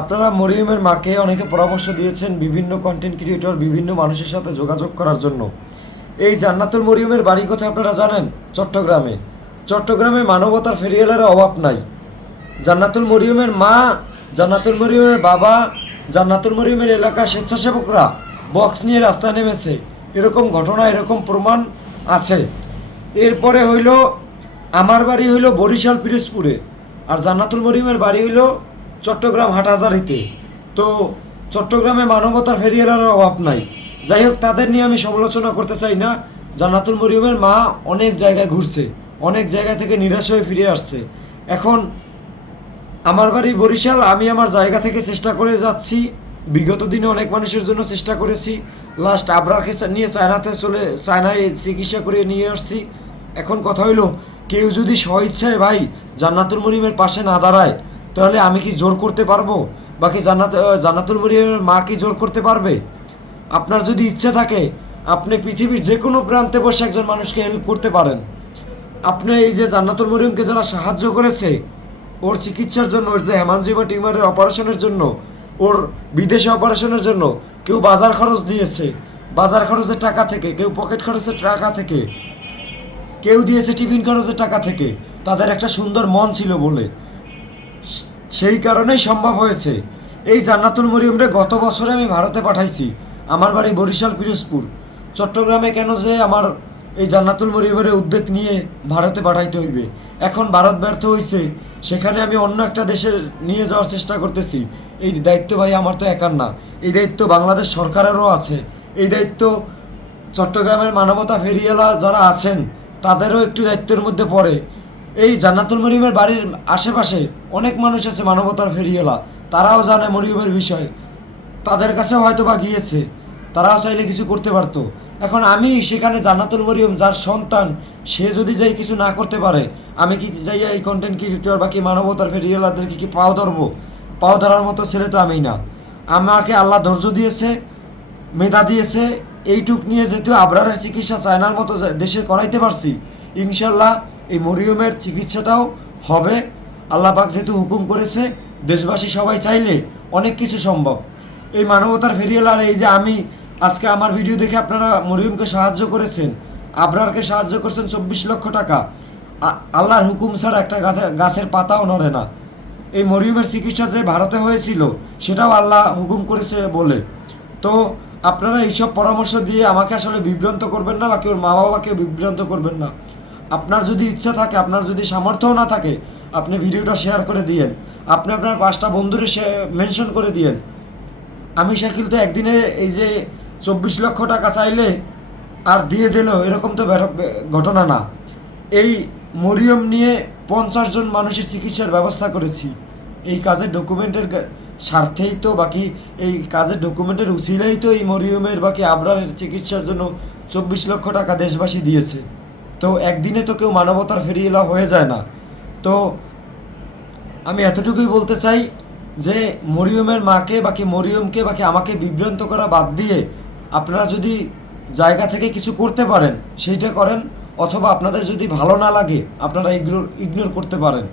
আপনারা মরিয়মের মাকে অনেকে পরামর্শ দিয়েছেন বিভিন্ন কন্টেন্ট ক্রিয়েটর বিভিন্ন মানুষের সাথে যোগাযোগ করার জন্য। এই জান্নাতুল মরিয়মের বাড়ি কোথায় আপনারা জানেন? চট্টগ্রামে। চট্টগ্রামে মানবতার ফেরিয়ালের অভাব নাই। জান্নাতুল মরিয়মের মা, জান্নাতুল মরিয়মের বাবা, জান্নাতুল মরিয়মের এলাকার স্বেচ্ছাসেবকরা বক্স নিয়ে রাস্তায় নেমেছে, এরকম ঘটনা, এরকম প্রমাণ আছে। এরপরে হইল আমার বাড়ি হইল বরিশাল পিরোজপুরে, আর জান্নাতুল মরিয়মের বাড়ি হইল চট্টগ্রাম হাটহাজারীতে। তো চট্টগ্রামে মানবতার ফেরিয়ালের অভাব নাই। যাই হোক, তাদের নিয়ে আমি সমালোচনা করতে চাই না। জান্নাতুল মরিয়মের মা অনেক জায়গায় ঘুরছে, অনেক জায়গা থেকে নিরাশ হয়ে ফিরে আসছে। এখন আমার বাড়ি বরিশাল, আমি আমার জায়গা থেকে চেষ্টা করে যাচ্ছি। বিগত দিনে অনেক মানুষের জন্য চেষ্টা করেছি। লাস্ট আবরারকে নিয়ে চায়নায় চিকিৎসা করে নিয়ে আসছি। এখন কথা হইল, কেউ যদি স্বইচ্ছায় ভাই জান্নাতুল মরিয়মের পাশে না দাঁড়ায়, তাহলে আমি কি জোর করতে পারবো? বাকি জান্নাতুল মরিয়মের মা কি জোর করতে পারবে? আপনার যদি ইচ্ছে থাকে, আপনি পৃথিবীর যে কোনো প্রান্তে বসে একজন মানুষকে হেল্প করতে পারেন। আপনি এই যে জান্নাতুল মরিয়মকে যারা সাহায্য করেছে ওর চিকিৎসার জন্য, ওর যে হেমানজিমা টিউমারের অপারেশনের জন্য, ওর বিদেশে অপারেশনের জন্য, কেউ বাজার খরচ দিয়েছে, বাজার খরচের টাকা থেকে, কেউ পকেট খরচের টাকা থেকে, কেউ দিয়েছে টিফিন খরচের টাকা থেকে। তাদের একটা সুন্দর মন ছিল বলে, সেই কারণেই সম্ভব হয়েছে। এই জান্নাতুল মরিয়মরে গত বছরে আমি ভারতে পাঠাইছি। আমার বাড়ি বরিশাল পিরোজপুর। চট্টগ্রামে কেন যে আমার এই জান্নাতুল মরিয়মের উদ্যোগ নিয়ে ভারতে পাঠাইতে হইবে? এখন ভারত ব্যর্থ হয়েছে, সেখানে আমি অন্য একটা দেশে নিয়ে যাওয়ার চেষ্টা করতেছি। এই দায়িত্ব ভাই আমার তো একার না, এই দায়িত্ব বাংলাদেশ সরকারেরও আছে। এই দায়িত্ব চট্টগ্রামের মানবতা ফেরিওয়ালা যারা আছেন তাদেরও একটু দায়িত্বের মধ্যে পড়ে। এই জান্নাতুল মরিয়মের বাড়ির আশেপাশে অনেক মানুষ আছে মানবতার ফেরিওয়ালা, তারাও জানে মরিয়মের বিষয়, তাদের কাছেও হয়তো বা গিয়েছে, তারাও চাইলে কিছু করতে পারতো। এখন আমি সেখানে জান্নাতুল মরিয়ম যার সন্তান, সে যদি যাই কিছু না করতে পারে, আমি কি যাই এই কন্টেন্ট ক্রিয়েটর বাকি মানবতার ফেরিওয়ালাদেরকে কি পাও ধরবো? পাও ধরার মতো ছেলে তো আমি না। আমাকে আল্লাহ ধৈর্য দিয়েছে, মেধা দিয়েছে, এইটুক নিয়ে যেহেতু আবরারের চিকিৎসা চায়নার মতো দেশে করাইতে পারছি, ইনশাল্লাহ এই মরিয়মের চিকিৎসাটাও হবে। আল্লাহ পাক যেহেতু হুকুম করেছে, দেশবাসী সবাই চাইলে অনেক কিছু সম্ভব। এই মানবতার ফেরিওয়ালার এই যে আমি আজকে আমার ভিডিও দেখে আপনারা মরিয়মকে সাহায্য করেছেন, আবরারকে সাহায্য করছেন 24 লক্ষ টাকা। আল্লাহর হুকুম ছাড়া একটা গাছের পাতাও নড়ে না। এই মরিয়মের চিকিৎসা যে ভারতে হয়েছিল সেটাও আল্লাহ হুকুম করেছে বলে। তো আপনারা এইসব পরামর্শ দিয়ে আমাকে আসলে বিভ্রান্ত করবেন না, বা কেউ মা বাবাকে বিভ্রান্ত করবেন না। আপনার যদি ইচ্ছা থাকে, আপনার যদি সামর্থ্যও না থাকে, আপনি ভিডিওটা শেয়ার করে দিয়েন, আপনি আপনার 5টা বন্ধুরে মেনশন করে দিয়েন। আমি শাকিল তো একদিনে এই যে 24 লক্ষ টাকা চাইলে আর দিয়ে দিল, এরকম তো ঘটনা না। এই মরিয়ম নিয়ে 50 জন মানুষের চিকিৎসার ব্যবস্থা করেছি। এই কাজের ডকুমেন্টের স্বার্থেই তো, বাকি এই কাজের ডকুমেন্টের উছিলেই তো এই মরিয়মের বাকি আবরারের চিকিৎসার জন্য 24 লক্ষ টাকা দেশবাসী দিয়েছে। তো একদিনে তো কেউ মানবতার ফেরিওয়ালা হয়ে যায় না। তো আমি এতটুকুই বলতে চাই যে মরিয়মের মাকে বাকি মরিয়মকে বাকি আমাকে বিভ্রান্ত করা বাদ দিয়ে আপনারা যদি জায়গা থেকে কিছু করতে পারেন সেইটা করেন, অথবা আপনাদের যদি ভালো না লাগে আপনারা ইগনোর করতে পারেন।